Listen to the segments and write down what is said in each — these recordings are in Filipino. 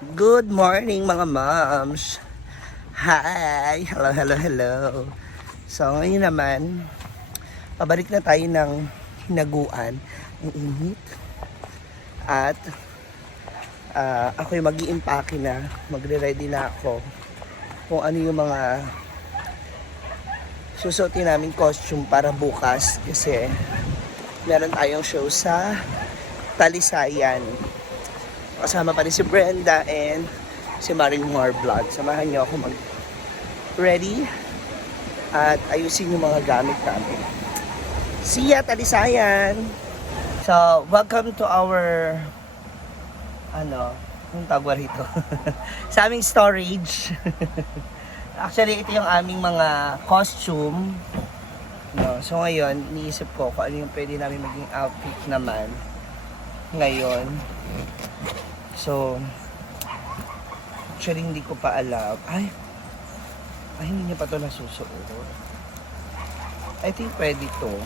Good morning mga moms. Hi! Hello, hello, hello. So ngayon naman, pabalik na tayo ng hinaguan. Ang init. At ako'y mag-i-impake na. Magre-ready na ako kung ano yung mga susuotin namin costume para bukas. Kasi meron tayong show sa Talisayan. Kasama pa rin si Brenda and si Maring Mar Vlog. Samahan niyo ako mag-ready at ayusin yung mga gamit namin. See ya, Talisayan! So, welcome to our yung tawag rito? Sa aming storage. Actually, ito yung aming mga costume. No? So, ngayon, iniisip ko kung ano yung pwede namin maging outfit naman ngayon. So, actually hindi ko pa alam. Ay, hindi niya pa ito nasusuot. I think pwede to.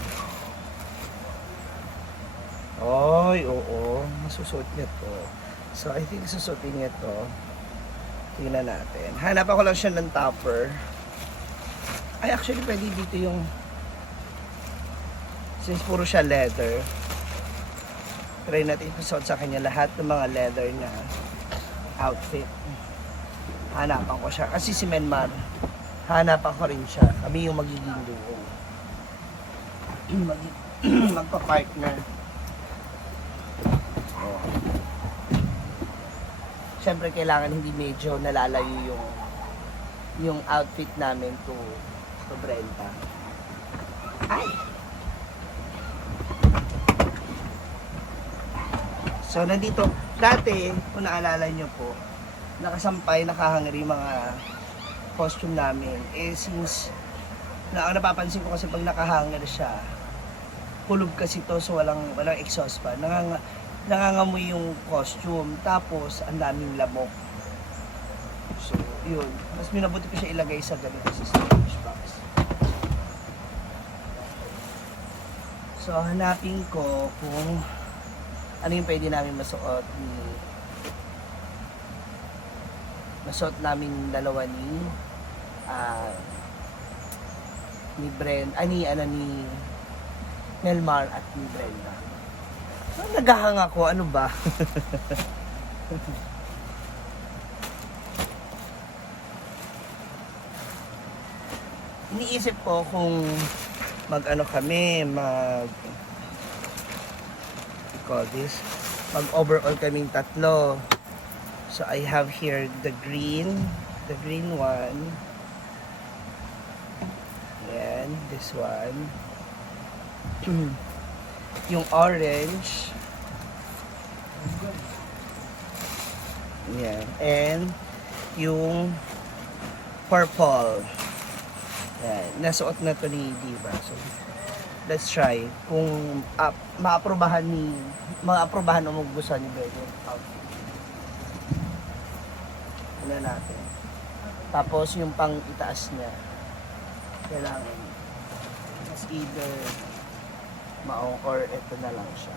Ay, oo. Masusuot niya to. So, I think susuotin niya to. Tingnan natin. Hanap ako lang siya ng topper. Ay, actually pwede dito yung since puro siya leather. Try natin isuot sa kanya lahat ng mga leather na outfit. Hanapan ko siya. Kasi si Menmar, hanapan ko rin siya. Kami yung magiging duo. Magpa-partner. Oh. Siyempre, kailangan hindi medyo nalalayo yung outfit namin to Brenda. Ay! So, nandito, dati, kung naalala nyo po, nakasampay, nakahangari mga costume namin. Eh, since, napapansin ko kasi pag nakahanger siya, kulog kasi to, so walang exhaust pa. Nangangamoy yung costume, tapos, ang daming lamok. So, yun. Mas minabuti ko siya ilagay sa ganito sa storage box. So, hanapin ko kung ano yung pwede namin masuot namin dalawa ni Melmar at ni Brenda. Naghahang ako, ano ba? Iniisip ko kung mag-overall kaming tatlo. So I have here the green one. Yan, this one. Yung orange. Yan, and yung purple. Yan, nasuot na to ni Diva. So let's try kung maaprobahan o magustuhan ni Bebe. Ano natin. Tapos yung pang itaas niya, kailangan mas either maong or ito na lang siya.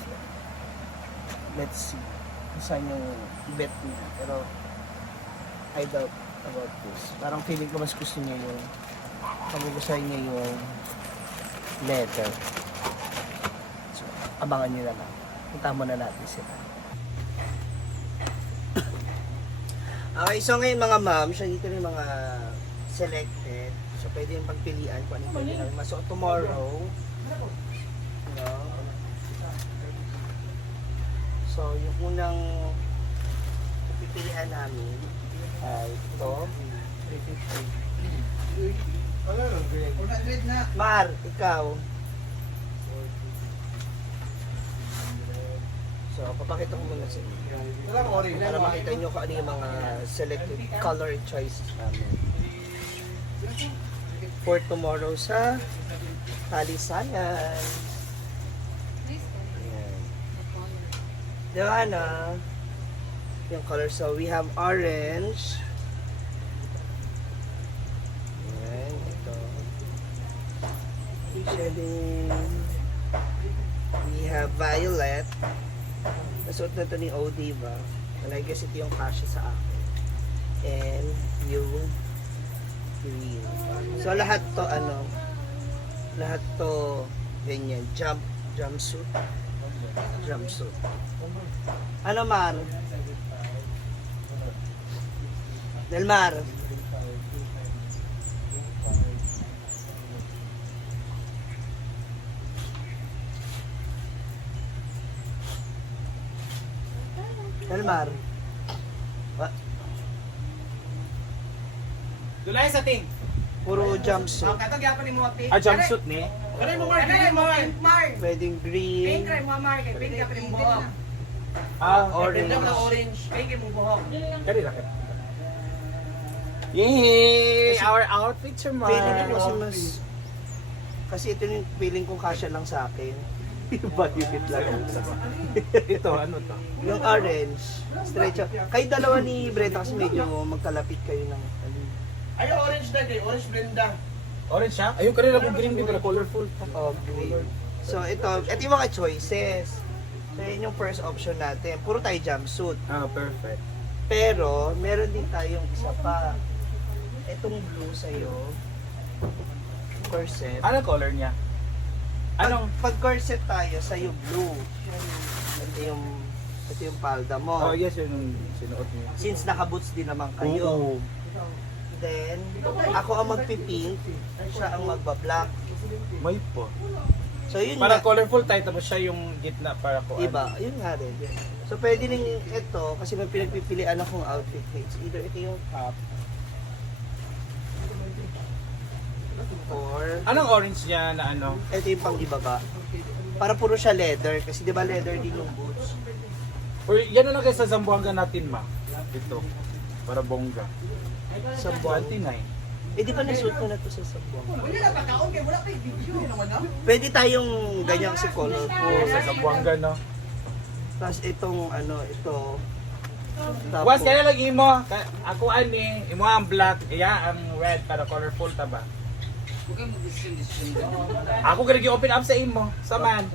So, let's see kung saan yung bet niya. Pero I doubt about this. Parang feeling ko mas gusto niya yung magugustuhan niya yung leather. So, abangan nyo na lang. Punta muna natin sila. Okay, so ngayon mga ma'am, siya dito yung mga selected. So, pwede yung pagpilian kung anong pwede namin masuot tomorrow. No? So, yung unang pipilian namin ay ito. 350. Mar, ikaw. So, papakita ko muna sa inyo. Para makita nyo kung ano yung mga selected color choices namin. For tomorrow sa Talisayan. Ayan. Diba na? Yung color. So, we have orange. Ayan, ito. Shedding. We have violet. Nasuot na to ni OD ba? And I guess ito yung kasya sa akin. And yung green. So lahat to lahat to ganyan, jumpsuit. Jumpsuit. Ano Mar? Delmar. Delmar. Dulay sa ting. Puro jumpsuit. Katong gyapon ni mo pink. Jumpsuit ni. Kanay mo Mar. Pwedeng green. Pink ray mo Mar kay pink gyapon ni mo buhok. Orange. Ganda ng orange. Pink mo buhok. Kali ra. Yay! Our outfits are Feeling ko kasi mine. mas... Kasi ito yung feeling kong kasya lang sa akin. Body fit lang. Ito, ano to? Yung orange, stretch out. Kayo dalawa ni Brenda kasi medyo magkalapit kayo ng... Ay orange na kay orange blenda. Orange siya? Ayun, kanina po green din, pero colorful. Oh, green. So ito yung mga choices. So yun yung first option natin. Puro tayo jumpsuit. Ah, perfect. Pero, meron din tayong isa pa. Itong blue sa'yo. Corset. Ano color niya? Anong? Pag corset tayo, sa'yo blue. Ito yung palda mo. Oh, yes, yun yung sinuot niya. Since naka-boots din naman kayo. Oo. Then, ako ang magpipink, siya ang magba-black. May po. So yun Para nga, colorful tayo, tapos siya yung gitna para ko. iba, yun nga rin. So pwede rin ito, kasi may pinagpipilian akong outfit. It's either ito yung top, or Anong orange niya na ano? ito yung pang ibaba. Para puro siya leather, kasi di ba leather din yung boots. Or yan na lang guys sa Zamboanga natin, ma. Ito. Para bongga. Sa buwan. 29. Eh di ba nasuot ko na to sa sabong? Wala na pagkaon kay wala pa video naman na. Pwede tayong ganyan kasi colorful. Sa Zamboanga, no? Tapos itong ito. Tapos, Was, kaya lang imo. Ako ani, imo ang black, iya ang red para colorful ta ba? Ako gani open up sa imo. Saman.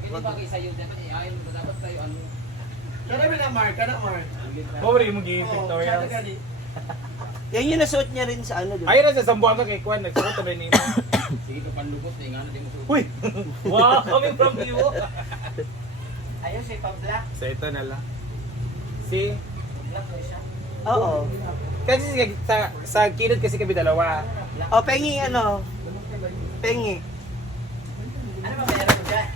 Kana ba na Mar? Kana Mar. Mo rin mo gi Victoria. yan yung nasuot niya rin sa ano. Ay ra sa Zamboanga kay Kwan nagsuot ta ni mo. Sige ka panlugot na ingana di mo suot. Uy. Wow, coming from you. Ayun si pa black. So ito na lang. See? Black na siya. Oo. Kasi sa kilid kasi kami dalawa. O, pengi Pengi. Ano ba meron dyan?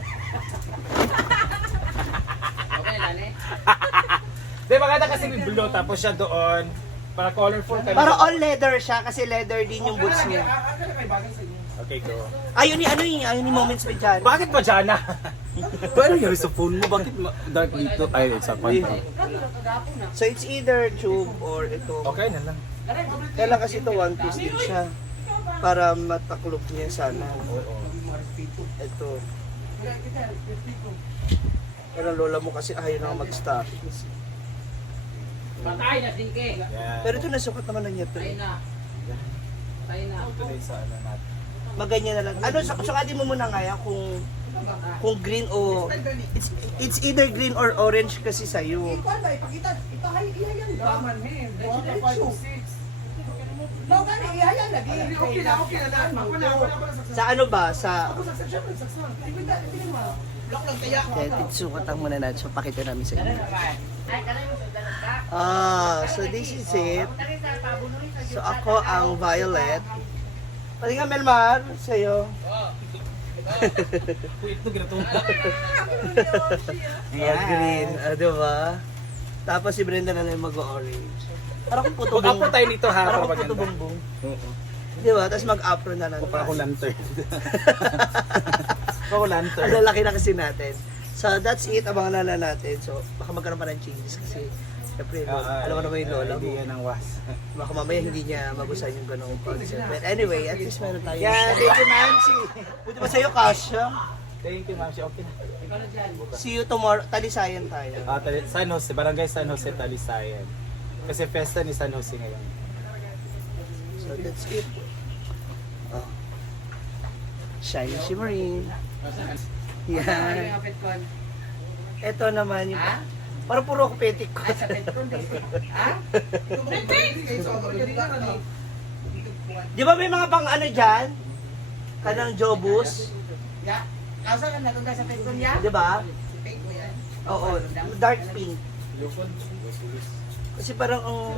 Okay lang eh. Di maganda kasi may blue tapos siya doon para colorful kami. Para all leather siya kasi leather din yung boots niya. Ano may bagay sa inyo? Okay, go. Ayun ni Moments with Jan. Bakit ba Jana? Paano nangyari sa phone mo? Bakit dark dito? Ay, sa kwanta. So it's either tube or ito. Okay na lang. Kaya kasi ito one piece din siya. Para mataklop niya sana. Oo. Ito. Pero lola mo kasi ayaw na mag-stop. Patay na singke. Yan. Pero ito nasukat naman na niya to. Patay na. Patay na. Ito na yung sa ano natin. Maganyan na lang. Ano, sukatin mo muna nga yan kung green o... It's either green or orange kasi sa'yo. Ikaw ba ipakita? Ihayan gaman he. Diretso. No, gani ihayan lagi. Okay na daan. Ako na Sa ano ba? Sa... Ako sa syempre saksan. Hindi mo. Block lang kaya. Kaya sukatan muna natin. So pakita namin sa inyo. Ay, kanay mo sa ka. So this is it. So ako ang violet. Pati nga Melmar, sa'yo. Uy, ito ginatulog. Green, diba? Tapos si Brenda na lang mag-orange. Parang kung puto Mag-upload tayo nito ha. Parang Para kung puto maganda. bongbong. Oo. Diba? Tapos mag-afro na lang. Ako pa ako lantern. Ako lantern. Ang lalaki na kasi natin. So that's it. Abangan na lang natin. So baka magkaroon pa ng changes kasi siyempre, alam mo naman yung lola mo. Hindi yan ang was. Baka mamaya hindi niya magustuhan yung ganong concept. But anyway, at least meron tayo. Yeah, thank you, Nancy. Buti ba sa'yo, Kasha? Thank you, ma'am. Okay na. Ikaw na dyan. See you tomorrow. Talisayan tayo. San Jose, Barangay San Jose, Talisayan. Kasi festa ni San Jose ngayon. So that's it. Oh. Shiny shimmering. Ano Yan. yung kapit ko? Ito naman yung... Ha? Parang puro ako petticoat. Ay, sa petron din. Ha? Di ba may mga pang ano dyan? Kanang jobus? Ya. Asa ka natunda sa petron ya? Di ba? Si Peg mo yan. Oo, dark pink. Kasi parang ang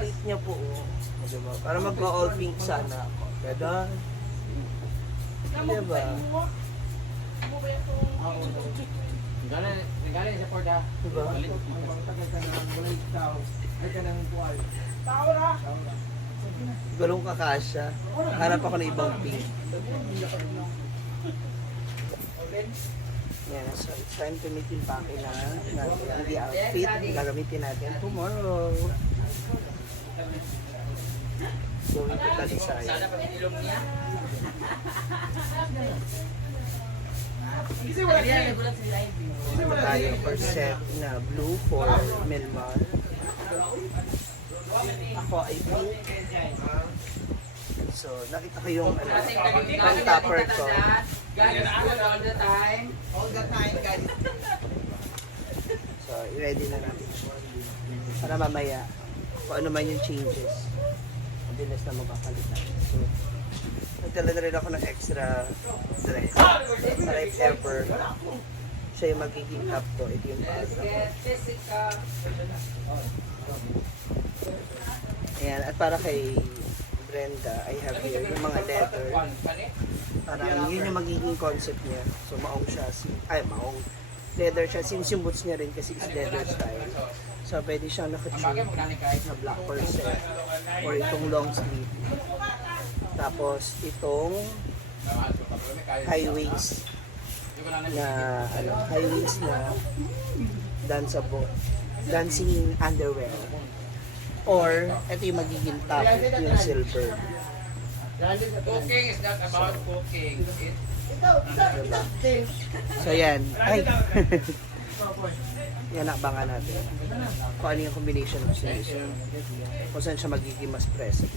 liit niya po. Oh. Diba? Para mag-all pink sana ako. Pero, diba? Galing sa Porda. Diba? Gulong kakasya. Hanap ako ng ibang pink. Yan, so it's time to meet yung pake na natin. Hindi outfit, gagamitin natin tomorrow. Going to Talisay. Sana pag inilong niya. Kaya nagulat si Ivy. Ano tayo per set na blue for Melmar. Ako ay pink. So, nakita ko yung pang topper ko. God is good all the time. All the time, guys. So, i-ready na natin. Para mamaya, kung ano man yung changes, mabilis na magpapalitan. So, nagdala na rin ako ng extra dress. Para if ever, siya yung magiging top ko. Ito yung Let's bag. get physical. Ayan, at para kay Brenda, I have here yung mga leather. Parang yun yung magiging concept niya. So, maong siya. Maong. Leather siya. Since yung boots niya rin kasi is leather style. So, pwede siyang naka-tune na black corset. Or itong long sleeve. Tapos, itong high waist na, high waist na danceable. Dancing underwear. Or, ito yung magiging top, yung silver. Cooking is not about cooking. Diba? So yan. Ay! Yan abangan natin. Kung ano yung combination of siya. Kung saan siya magiging mas present.